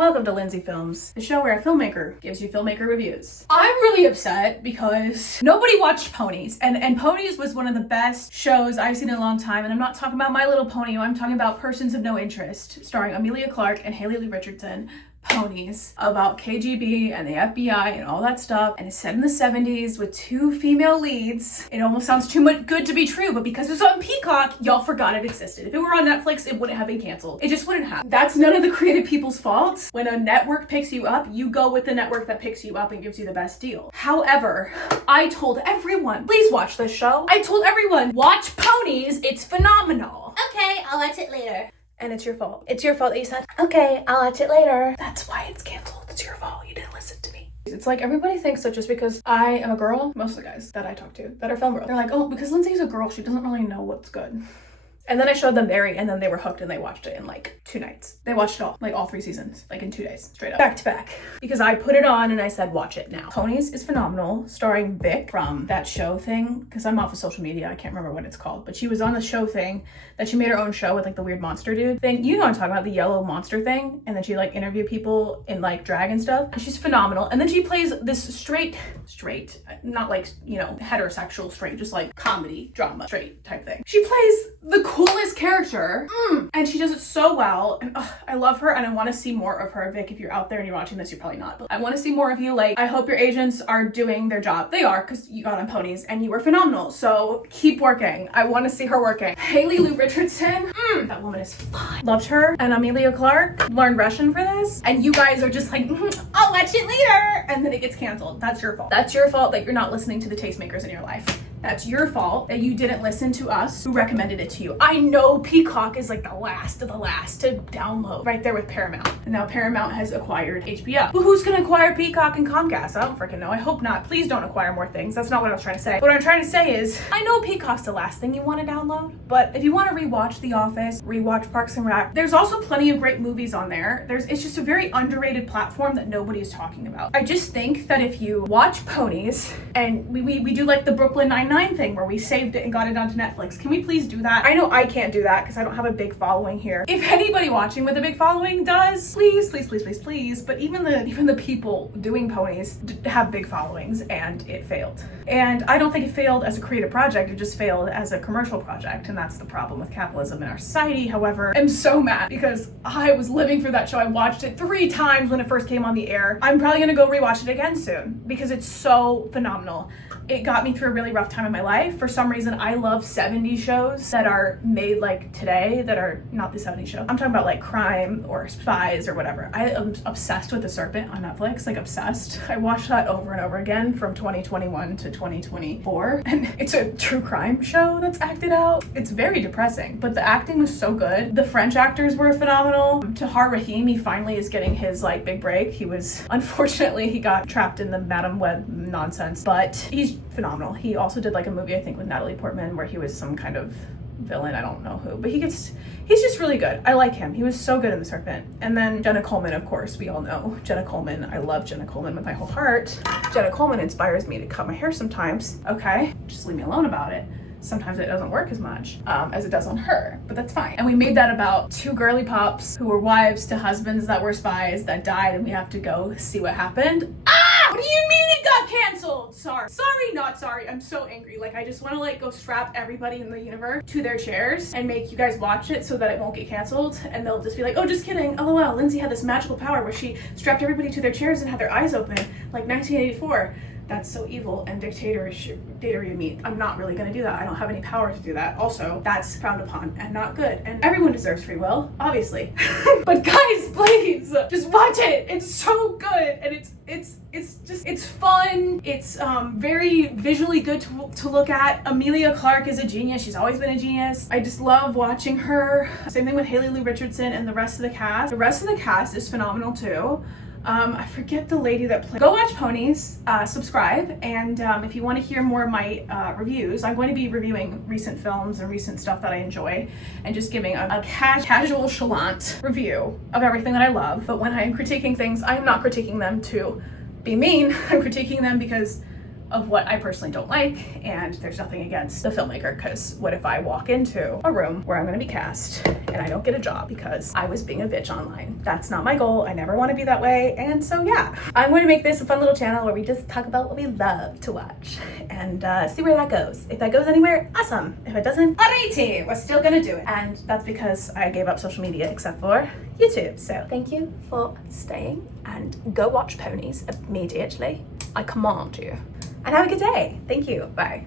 Welcome to Lindsay Films, the show where a filmmaker gives you filmmaker reviews. I'm really upset because nobody watched Ponies, and Ponies was one of the best shows I've seen in a long time, and I'm not talking about My Little Pony, I'm talking about Persons of No Interest, starring Emilia Clarke and Haley Lu Richardson. Ponies, about KGB and the FBI and all that stuff, and it's set in the 70s with two female leads. It almost sounds too much good to be true, but because it was on Peacock, y'all forgot it existed. If it were on Netflix, it wouldn't have been canceled. It just wouldn't have. That's none of the creative people's fault. When a network picks you up, you go with the network that picks you up and gives you the best deal. However, I told everyone, please watch this show. I told everyone, watch Ponies, it's phenomenal. Okay, I'll watch it later. And it's your fault. It's your fault that you said, okay, I'll watch it later. That's why it's canceled. It's your fault. You didn't listen to me. It's like everybody thinks that just because I am a girl, most of the guys that I talk to that are film girls, they're like, oh, because Lindsay's a girl, she doesn't really know what's good. And then I showed them Barry, and then they were hooked and they watched it in like 2 nights. They watched it all, like all 3 seasons, like in 2 days, straight up. Back to back. Because I put it on and I said, watch it now. Ponies is phenomenal, starring Vic from that show thing, because I'm off of social media, I can't remember what it's called, but she was on the show thing, that she made her own show with like the weird monster dude thing. You know what I'm talking about, the yellow monster thing, and then she like interviewed people in like drag and stuff. And she's phenomenal. And then she plays this straight, not like, you know, heterosexual straight, just like comedy, drama, straight type thing. She plays the coolest character, and she does it so well, and I love her, and I want to see more of her. Vic, if you're out there and you're watching this, you're probably not, but I want to see more of you. Like, I hope your agents are doing their job. They are, because you got on Ponies and you were phenomenal, so keep working. I want to see her working. Haley Lu Richardson, that woman is fun. Loved her. And Emilia Clarke learned Russian for this, and you guys are just like, I'll watch it later, and then it gets canceled. That's your fault. That's your fault that you're not listening to the tastemakers in your life. That's your fault that you didn't listen to us who recommended it to you. I know Peacock is like the last of the last to download, right there with Paramount. And now Paramount has acquired HBO. But who's gonna acquire Peacock and Comcast? I don't freaking know. I hope not. Please don't acquire more things. That's not what I was trying to say. What I'm trying to say is, I know Peacock's the last thing you want to download, but if you want to rewatch The Office, rewatch Parks and Rec, there's also plenty of great movies on there. It's just a very underrated platform that nobody is talking about. I just think that if you watch Ponies, and we do like the Brooklyn Nine-Nine thing where we saved it and got it onto Netflix. Can we please do that? I know I can't do that because I don't have a big following here. If anybody watching with a big following does, please, but even the people doing Ponies have big followings, and it failed. And I don't think it failed as a creative project, it just failed as a commercial project, and that's the problem with capitalism in our society. However, I'm so mad because I was living for that show. I watched it 3 times when it first came on the air. I'm probably gonna go rewatch it again soon because it's so phenomenal. It got me through a really rough time in my life. For some reason, I love 70s shows that are made like today, that are not the 70s show. I'm talking about like crime or spies or whatever. I am obsessed with The Serpent on Netflix, like obsessed. I watched that over and over again from 2021 to 2024. And it's a true crime show that's acted out. It's very depressing, but the acting was so good. The French actors were phenomenal. Tahar Rahim, he finally is getting his like big break. Unfortunately, he got trapped in the Madam Web nonsense, but he's phenomenal. He also did like a movie, I think, with Natalie Portman where he was some kind of villain, I don't know who, but he's just really good. I like him. He was so good in The Serpent. And then Jenna Coleman, of course, we all know Jenna Coleman. I love Jenna Coleman with my whole heart. Jenna Coleman inspires me to cut my hair sometimes. Okay, just leave me alone about it. Sometimes it doesn't work as much as it does on her, but that's fine. And we made that about 2 girly pops who were wives to husbands that were spies that died, and we have to go see what happened. What do you mean it got canceled? Sorry, not sorry. I'm so angry. Like, I just want to like go strap everybody in the universe to their chairs and make you guys watch it so that it won't get canceled. And they'll just be like, oh, just kidding. LOL, Lindsay had this magical power where she strapped everybody to their chairs and had their eyes open like 1984. That's so evil and dictatorial meat. I'm not really gonna do that. I don't have any power to do that. Also, that's frowned upon and not good. And everyone deserves free will, obviously. But guys, please, just watch it. It's so good, and it's fun. It's very visually good to look at. Emilia Clarke is a genius. She's always been a genius. I just love watching her. Same thing with Haley Lu Richardson and the rest of the cast. The rest of the cast is phenomenal too. I forget the lady that played. Go watch Ponies, subscribe, and if you want to hear more of my reviews, I'm going to be reviewing recent films and recent stuff that I enjoy, and just giving a casual chalant review of everything that I love. But when I am critiquing things, I am not critiquing them to be mean. I'm critiquing them because of what I personally don't like, and there's nothing against the filmmaker, because what if I walk into a room where I'm gonna be cast and I don't get a job because I was being a bitch online? That's not my goal. I never want to be that way. And so yeah, I'm going to make this a fun little channel where we just talk about what we love to watch and see where that goes. If that goes anywhere, awesome. If it doesn't, alrighty, we're still gonna do it. And that's because I gave up social media except for YouTube. So thank you for staying, and go watch Ponies immediately. I command you. And have a good day. Thank you. Bye.